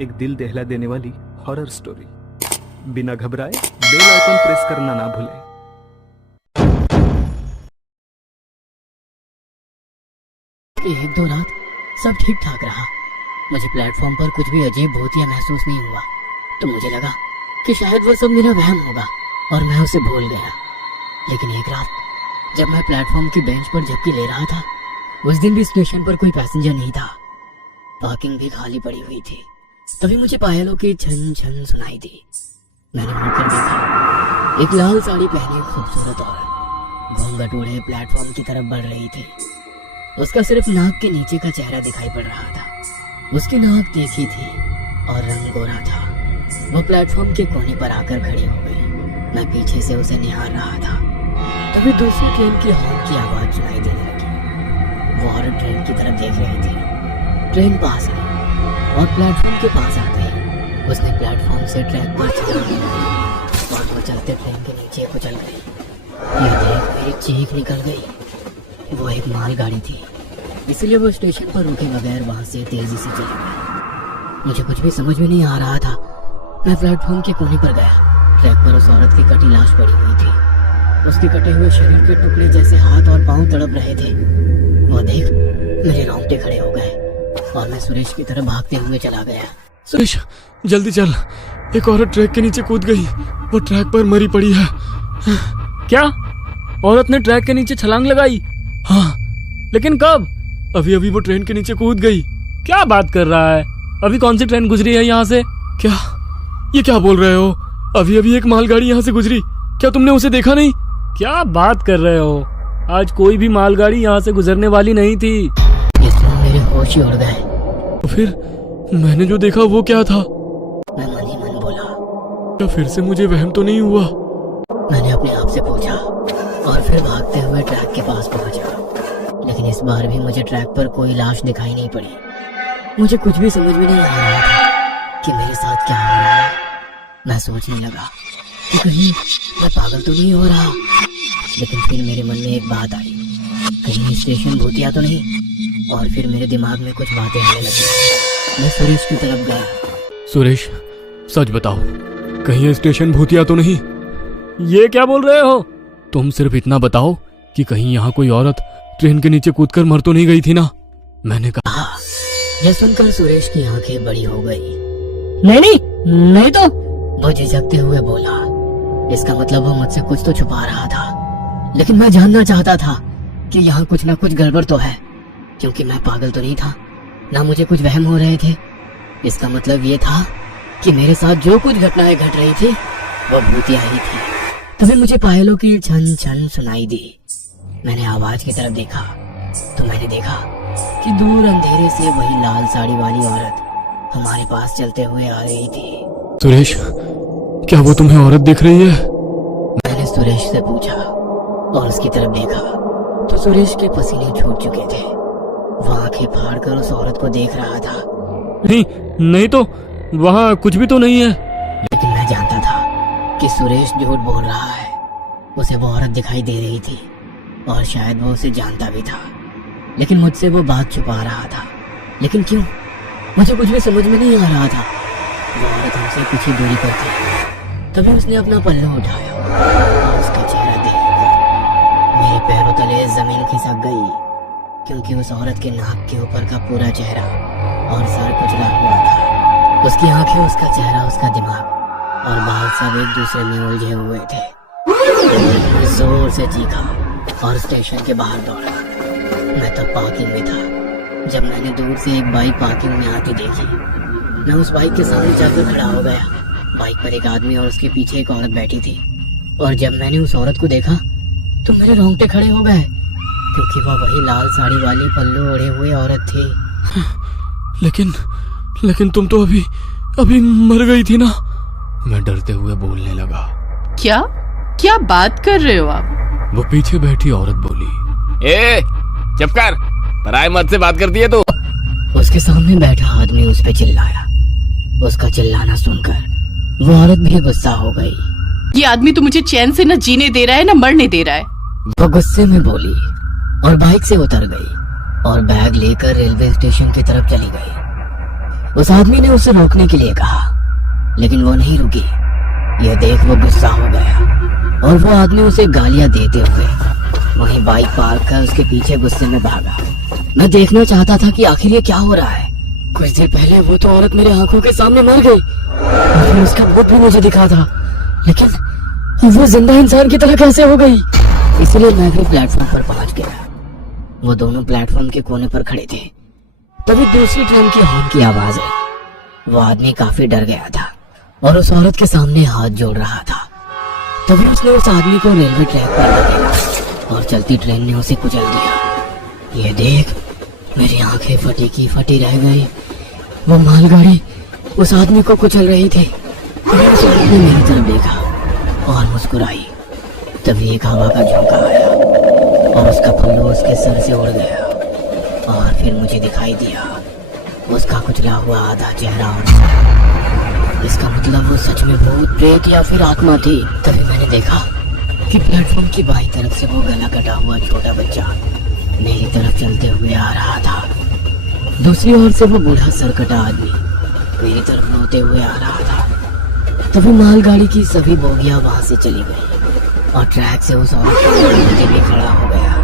एक दिल दहला देने वाली हॉरर स्टोरी। बिना घबराए बेल आइकन प्रेस करना ना भूलें। एक दो रात सब ठीक ठाक रहा। मुझे प्लेटफॉर्म पर कुछ भी अजीब भूतिया महसूस नहीं हुआ, तो मुझे लगा कि शायद वो सब मेरा वहम होगा और मैं उसे भूल गया। लेकिन एक रात जब मैं प्लेटफॉर्म की बेंच पर झपकी ले रहा था, उस दिन भी स्टेशन पर कोई पैसेंजर नहीं था, पार्किंग भी खाली पड़ी हुई थी। तभी मुझे पायलों की छन छन सुनाई दी। मैंने मुड़कर देखा, एक लाल साड़ी पहने खूबसूरत औरत घूंघट ओढ़े प्लेटफॉर्म की तरफ बढ़ रही थी। उसका सिर्फ नाक के नीचे का चेहरा दिखाई पड़ रहा था। उसकी नाक तीखी थी और रंग गोरा था। वो प्लेटफॉर्म के कोने पर आकर खड़ी हो गई। मैं पीछे से उसे निहार रहा था। तभी दूसरी ट्रेन की हॉर्न की आवाज सुनाई देने लगी। वो औरत ट्रेन की तरफ देख रही थी। ट्रेन पास आई और प्लेटफॉर्म के पास आ गई। उसने प्लेटफॉर्म से ट्रैक पर चढ़ने लगी और वो चलते ट्रेन के नीचे कुचल गई। यह देख मेरी चीख निकल गई। वो एक मालगाड़ी थी, इसलिए वो स्टेशन पर रुके बगैर वहां से तेजी से चली गई। मुझे कुछ भी समझ में नहीं आ रहा था। मैं प्लेटफॉर्म के कोने पर गया। ट्रैक पर उस औरत की कटी लाश पड़ी हुई थी। उसके कटे हुए शरीर के टुकड़े जैसे हाथ और पांव तड़प रहे थे। वो देख मेरे रोंगटे खड़े हो गए और मैं सुरेश की तरफ भागते हुए चला गया। सुरेश जल्दी चल, एक औरत ट्रैक के नीचे कूद गई। वो ट्रैक पर मरी पड़ी है। क्या? औरत ने ट्रैक के नीचे छलांग लगाई? हाँ, लेकिन कब? अभी अभी वो ट्रेन के नीचे कूद गई। क्या बात कर रहा है? अभी कौन सी ट्रेन गुजरी है यहाँ से? क्या? ये क्या बोल रहे हो? अभी अभी एक मालगाड़ी यहाँ से गुजरी। क्या तुमने उसे देखा नहीं? क्या बात कर रहे हो? आज कोई भी मालगाड़ी यहाँ से गुजरने वाली नहीं थी। इसमें मेरे होश ही उड़ गए। तो फिर मैंने जो देखा वो क्या था? मैं मन ही मन बोला, क्या फिर से मुझे वहम तो नहीं हुआ? मैंने अपने आप से पूछा और फिर भागते हुए ट्रैक के पास पहुंचा। लेकिन इस बार भी मुझे ट्रैक पर कोई लाश दिखाई नहीं पड़ी। मुझे कुछ भी समझ में नहीं आ रहा था कि मेरे साथ क्या हो रहा है। मैं सोचने लगा कि कहीं मैं पागल तो नहीं हो रहा। लेकिन फिर मेरे मन में एक बात आई, कहीं स्टेशन भूतिया तो नहीं। और फिर मेरे दिमाग में कुछ बातें आने लगी। मैं सुरेश की तरफ गया। सुरेश सच बताओ, कहीं ये स्टेशन भूतिया तो नहीं? ये क्या बोल रहे हो? तुम सिर्फ इतना बताओ कि कहीं यहाँ कोई औरत ट्रेन के नीचे कूदकर मर तो नहीं गई थी ना? मैंने कहा। यह सुनकर सुरेश की आंखें बड़ी हो गई। नहीं तो वो झिझकते हुए बोला। इसका मतलब वो मुझसे कुछ तो छुपा रहा था। लेकिन मैं जानना चाहता था कि यहाँ कुछ ना कुछ गड़बड़ तो है, क्योंकि मैं पागल तो नहीं था, ना मुझे कुछ वहम हो रहे थे। इसका मतलब ये था कि मेरे साथ जो कुछ घटनाएं घट रही थी वो भूतिया ही थी। तभी मुझे पायलों की छन छन सुनाई दी। मैंने आवाज की तरफ देखा तो मैंने देखा कि दूर अंधेरे से वही लाल साड़ी वाली औरत हमारे पास चलते हुए आ रही थी। सुरेश, क्या वो तुम्हें औरत दिख रही है? मैंने सुरेश से पूछा और उसकी तरफ देखा तो सुरेश के पसीने छूट चुके थे। वो आंखें फाड़कर उस औरत को देख रहा था। नहीं तो वहाँ कुछ भी तो नहीं है। लेकिन मैं जानता था कि सुरेश झूठ बोल रहा है। उसे वो औरत दिखाई दे रही थी और शायद वो उसे जानता भी था, लेकिन मुझसे वो बात छुपा रहा था। लेकिन क्यों? मुझे कुछ भी समझ में नहीं आ रहा था। वो औरत हमसे कुछ ही दूरी पर थी। तभी उसने अपना पल्लू उठाया और उसका चेहरा देखकर मेरे पैरों तले जमीन खिसक गई, क्योंकि उस औरत के नाक के ऊपर का पूरा चेहरा और सर कुचला हुआ था। उसकी आंखें, उसका चेहरा, उसका दिमाग और बाल सब एक दूसरे में उलझे हुए थे। मैं जोर से चीखा और स्टेशन के बाहर दौड़ा। मैं तब पार्किंग में था जब मैंने दूर से एक बाइक पार्किंग में आती देखी। मैं उस बाइक के सामने जाकर खड़ा हो गया। बाइक पर एक आदमी और उसके पीछे एक औरत बैठी थी। और जब मैंने उस औरत को देखा तो मेरे रोंगटे खड़े हो गए, क्योंकि वह वही लाल साड़ी वाली पल्लू ओढ़े हुए औरत थी। लेकिन तुम तो अभी मर गई थी ना? मैं डरते हुए बोलने लगा। क्या बात कर रहे हो आप? वो पीछे बैठी औरत बोली। ए, चुप कर, पराए मत से बात करती है तू। उसके सामने बैठा आदमी उस पे चिल्लाया। उसका चिल्लाना सुनकर वो औरत भी गुस्सा हो गई। ये आदमी तो मुझे चैन से न जीने दे रहा है न मरने दे रहा है। वो गुस्से में बोली और बाइक से उतर गई और बैग लेकर रेलवे स्टेशन की तरफ चली गई। उस आदमी ने उसे रोकने के लिए कहा, लेकिन वो नहीं रुकी। यह देख वो गुस्सा हो गया और वो आदमी उसे गालियां देते हुए वहीं बाइक पार्क कर उसके पीछे गुस्से में भागा। मैं देखना चाहता था कि आखिर ये क्या हो रहा है। कुछ देर पहले वो तो औरत मेरे आंखों के सामने मर गई और फिर उसका मुख भी मुझे दिखा था, लेकिन वो जिंदा इंसान की तरह कैसे हो गई। इसलिए मैं भी प्लेटफॉर्म पर पहुंच गया। वो दोनों प्लेटफॉर्म के कोने पर खड़े थे। तभी दूसरी ट्रेन की हॉर्न की आवाज आई। वो आदमी काफी डर गया था और उस औरत के सामने हाथ जोड़ रहा था। तभी उसने उस आदमी को रेलवे ट्रैक पर धकेला और चलती ट्रेन ने उसे कुचल दिया। ये देख मेरी आंखें फटी की फटी रह गई। वो मालगाड़ी उस आदमी को कुचल रही थी। तभी उस औरत ने मेरी तरफ देखा और मुस्कुराई। तभी एक हवा का झोंका आया और उसका पल्लू उसके सर से उड़ गया और फिर मुझे दिखाई दिया उसका कुचला हुआ आधा चेहरा और सर। इसका मतलब वो सच में भूत प्रेत या फिर आत्मा थी। तभी मैंने देखा कि प्लेटफॉर्म की बाईं तरफ से वो गला कटा हुआ छोटा बच्चा मेरी तरफ चलते हुए आ रहा था। दूसरी ओर से वो बूढ़ा सरकटा आदमी मेरी तरफ रोते हुए आ रहा था। तभी मालगाड़ी की सभी बोगियां वहां से चली गई और ट्रैक से उस औरत का भी खड़ा हो गया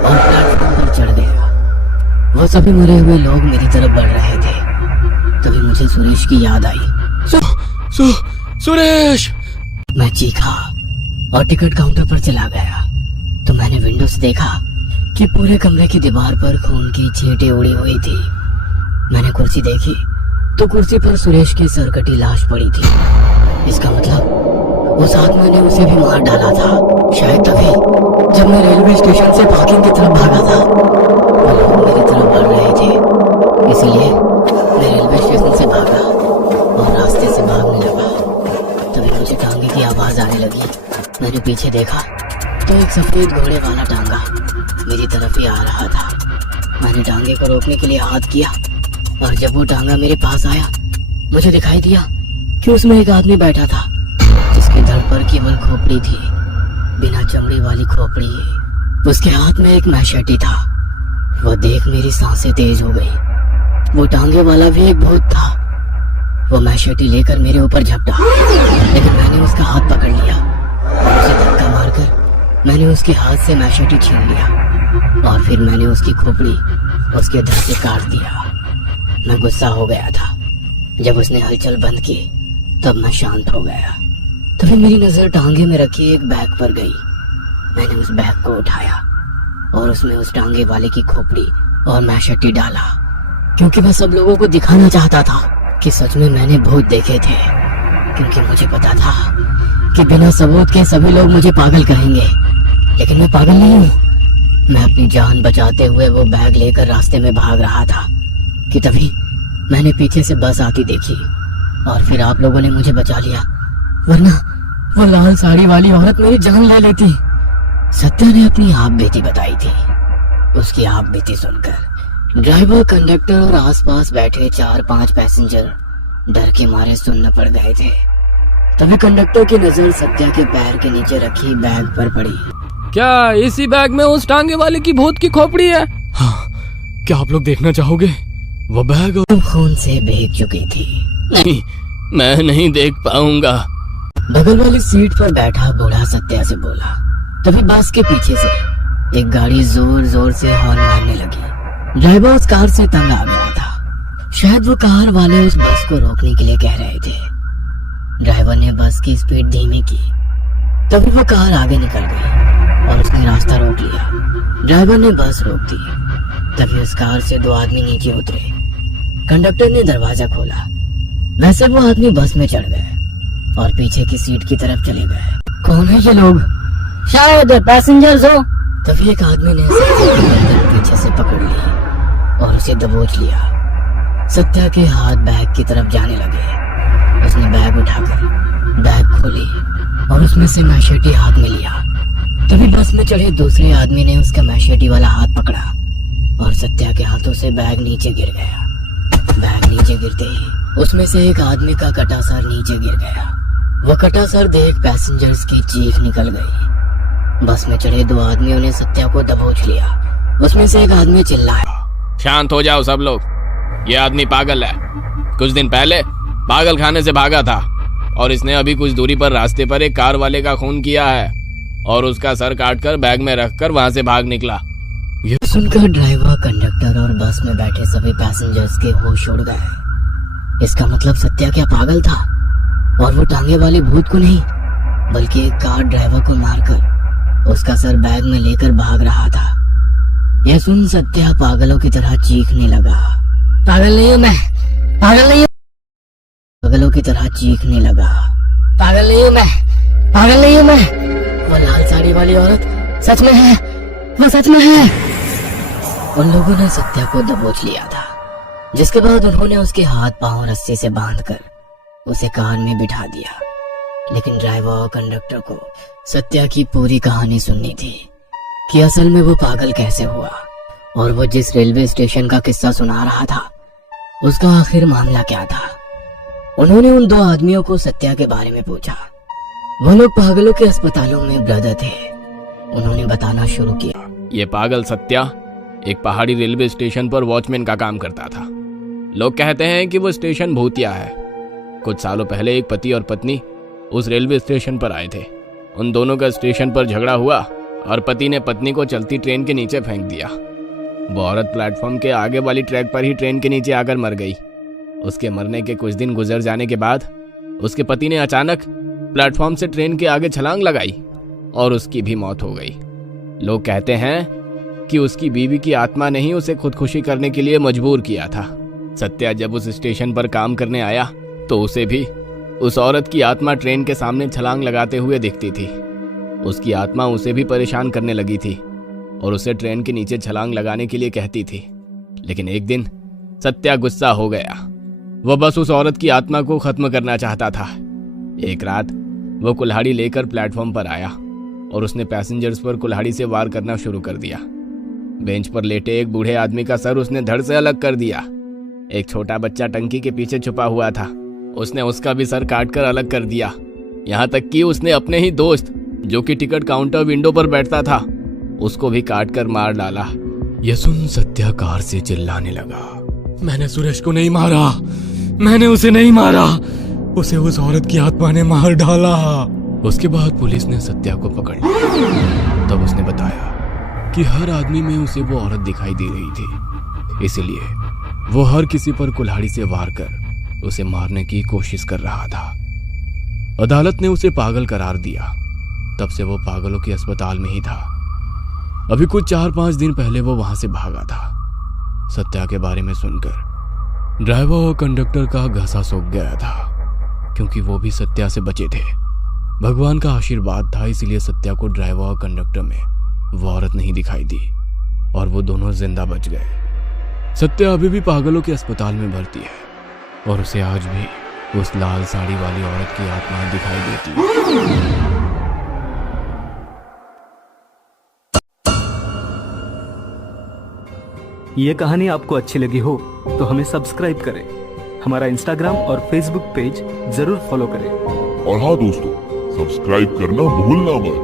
और प्लेटफॉर्म पर चढ़ गया। वो सभी मरे हुए लोग मेरी तरफ बढ़ रहे थे। तभी मुझे सुरेश की याद आई। सुरेश! मैं चीखा और टिकट काउंटर पर चला गया तो मैंने विंडो से देखा कि पूरे कमरे की दीवार पर खून की छींटें उड़ी हुई थी। मैंने कुर्सी देखी तो कुर्सी पर सुरेश की सरकटी लाश पड़ी थी। इसका मतलब उस आत्मा ने उसे भी मार डाला था। शायद तभी जब मैं रेलवे स्टेशन से पार्किंग की तरफ भागा था वो लोग मेरी तरफ बढ़ रहे थे। इसलिए मैं रेलवे स्टेशन से भागा और रास्ते से भागने लगा। तभी मुझे टांगे की आवाज आने लगी। मैंने पीछे देखा तो एक सफेद घोड़े वाला टांगा मेरी तरफ ही आ रहा था। मैंने टांगे को रोकने के लिए हाथ किया और जब वो टांगा मेरे पास आया मुझे दिखाई दिया कि उसमें एक आदमी बैठा था जिसके धड़ पर केवल खोपड़ी थी, बिना चमड़ी वाली खोपड़ी। उसके हाथ में एक मैशेटी था। वह देख मेरी सांसें तेज हो गई। वो टांगे वाला भी एक भूत था। वो मैशेटी लेकर मेरे ऊपर झपटा, लेकिन मैंने उसका हाथ पकड़ लिया और उसे धक्का मारकर मैंने उसके हाथ से मैशेटी छीन लिया और फिर मैंने उसकी खोपड़ी उसके धड़ से काट दिया। मैं गुस्सा हो गया था। जब उसने हलचल बंद की तब मैं शांत हो गया। तभी मेरी नजर टांगे में रखी एक बैग पर गई। मैंने उस बैग को उठाया और उसमें उस टांगे वाले की खोपड़ी और मैशेटी डाला, क्योंकि मैं सब लोगों को दिखाना चाहता था कि सच में मैंने भूत देखे थे। क्योंकि मुझे पता था कि बिना सबूत के सभी लोग मुझे पागल कहेंगे, लेकिन मैं पागल नहीं हूँ। मैं अपनी जान बचाते हुए वो बैग लेकर रास्ते में भाग रहा था कि तभी मैंने पीछे से बस आती देखी और फिर आप लोगों ने मुझे बचा लिया, वरना वो लाल साड़ी वाली औरत मेरी जान ले लेती। सत्या ने अपनी आप बीती बताई थी। उसकी आप बीती सुनकर ड्राइवर, कंडक्टर और आसपास बैठे 4-5 पैसेंजर डर के मारे सुन्न पड़ गए थे। तभी कंडक्टर की नजर सत्या के पैर के नीचे रखी बैग पर पड़ी। क्या इसी बैग में उस टांगे वाले की भूत की खोपड़ी है? हाँ, क्या आप लोग देखना चाहोगे? वो बैग खून से भीग चुकी थी। नहीं, मैं नहीं देख पाऊंगा। बगल वाली सीट पर बैठा बूढ़ा सत्या से बोला। तभी बस के पीछे से एक गाड़ी जोर जोर से हॉर्न मारने लगी। ड्राइवर उस कार से तंग आ गया था। शायद वो कार वाले उस बस को रोकने के लिए कह रहे थे। ड्राइवर ने बस की स्पीड धीमी की। तभी वो कार आगे निकल गई और उसने रास्ता रोक लिया। ड्राइवर ने बस रोक दी। तभी उस कार से 2 आदमी नीचे उतरे। कंडक्टर ने दरवाजा खोला। वैसे वो आदमी बस में चढ़ गए और पीछे की सीट की तरफ चले गए। कौन है ये लोग? शायद पैसेंजर्स हो। तभी एक आदमी ने सत्या की गर्दन पीछे से पकड़ ली और उसे दबोच लिया। सत्या के हाथ बैग की तरफ जाने लगे। उसने बैग उठाकर बैग खोली और उसमें से मैशेटी हाथ में लिया। तभी बस में चढ़े दूसरे आदमी ने उसका मैशेटी वाला हाथ पकड़ा और सत्या के हाथों से बैग नीचे गिर गया। बैग नीचे गिरते ही उसमें से एक आदमी का कटा सर नीचे गिर गया। वो कटा सर देख पैसेंजर्स की चीख निकल गई। बस में चढ़े 2 आदमियों ने सत्या को दबोच लिया। उसमें से एक आदमी चिल्लाया, शांत हो जाओ सब लोग। ये आदमी पागल है। कुछ दिन पहले पागल खाने से भागा था और इसने अभी कुछ दूरी पर रास्ते पर एक कार वाले का खून किया है और उसका सर काटकर बैग में रखकर वहां से भाग निकला। सुनकर ड्राइवर, कंडक्टर और बस में बैठे सभी पैसेंजर्स के होश उड़ गए। इसका मतलब सत्या क्या पागल था और वो टांगे वाले भूत को नहीं बल्कि एक कार ड्राइवर को मारकर उसका सर बैग में लेकर भाग रहा था। यह सुन सत्या पागलों की तरह चीखने लगा। पागल नहीं हूं मैं, पागल नहीं हूं, पागलों की तरह चीखने लगा। पागल नहीं हूं मैं, पागल नहीं हूं मैं। वो लाल साड़ी वाली औरत सच में है, वो सच में है। उन लोगों ने सत्या को दबोच लिया था, जिसके बाद उन्होंने उसके हाथ पांव रस्सी से बांधकर उसे कार में बिठा दिया। लेकिन ड्राइवर और कंडक्टर को सत्या की पूरी कहानी सुननी थी कि असल में वो पागल कैसे हुआ और वो जिस रेलवे स्टेशन का किस्सा सुना रहा था उसका आखिर मामला क्या था। उन्होंने उन दो आदमियों को सत्या के बारे में पूछा। वो लोग पागलों के अस्पतालों में ब्रदर थे। उन्होंने बताना शुरू किया। ये पागल सत्या एक पहाड़ी रेलवे स्टेशन पर वॉचमैन का काम करता था। लोग कहते हैं कि वो स्टेशन भूतिया है। कुछ सालों पहले एक पति और पत्नी उस रेलवे स्टेशन पर आए थे। उन दोनों का स्टेशन पर झगड़ा हुआ और पति ने पत्नी को चलती ट्रेन के नीचे फेंक दिया। वो औरत प्लेटफॉर्म के आगे वाली ट्रैक पर ही ट्रेन के नीचे आकर मर गई। उसके मरने के कुछ दिन गुजर जाने के बाद उसके पति ने अचानक प्लेटफॉर्म से ट्रेन के आगे छलांग लगाई और उसकी भी मौत हो गई। लोग कहते हैं कि उसकी बीवी की आत्मा ने ही उसे खुदकुशी करने के लिए मजबूर किया था। सत्या जब उस स्टेशन पर काम करने आया तो उसे भी उस औरत की आत्मा ट्रेन के सामने छलांग लगाते हुए दिखती थी। उसकी आत्मा उसे भी परेशान करने लगी थी और उसे ट्रेन के नीचे छलांग लगाने के लिए कहती थी। लेकिन एक दिन सत्या गुस्सा हो गया। वह बस उस औरत की आत्मा को खत्म करना चाहता था। एक रात वो कुल्हाड़ी लेकर प्लेटफॉर्म पर आया और उसने पैसेंजर्स पर कुल्हाड़ी से वार करना शुरू कर दिया। बेंच पर लेटे एक बूढ़े आदमी का सर उसने धड़ से अलग कर दिया। एक छोटा बच्चा टंकी के पीछे छुपा हुआ था, उसने उसका भी सर काटकर अलग कर दिया। यहाँ तक कि उसने अपने ही दोस्त जो कि टिकट काउंटर विंडो पर बैठता था उसको भी काट कर मार डाला। यह सुन सत्या कार से चिल्लाने लगा, मैंने सुरेश को नहीं मारा, मैंने उसे नहीं मारा, उसे उस औरत की आत्मा ने मार डाला। उसके बाद पुलिस ने सत्या को पकड़ लिया। तब उसने बताया कि हर आदमी में उसे वो औरत दिखाई दे रही थी, इसलिए वो हर किसी पर कुल्हाड़ी से वार कर उसे मारने की कोशिश कर रहा था। अदालत ने उसे पागल करार दिया। तब से वो पागलों के अस्पताल में ही था। अभी कुछ 4-5 दिन पहले वो वहां से भागा था। सत्या के बारे में सुनकर ड्राइवर और कंडक्टर का घसा सूख गया था, क्योंकि वो भी सत्या से बचे थे। भगवान का आशीर्वाद था, इसलिए सत्या को ड्राइवर और कंडक्टर में वो औरत नहीं दिखाई दी और वो दोनों जिंदा बच गए। सत्या अभी भी पागलों के अस्पताल में भर्ती है और उसे आज भी उस लाल साड़ी वाली औरत की आत्मा दिखाई देती है। ये कहानी आपको अच्छी लगी हो तो हमें सब्सक्राइब करें, हमारा इंस्टाग्राम और फेसबुक पेज जरूर फॉलो करें। और हाँ दोस्तों, सब्सक्राइब करना भूलना मत।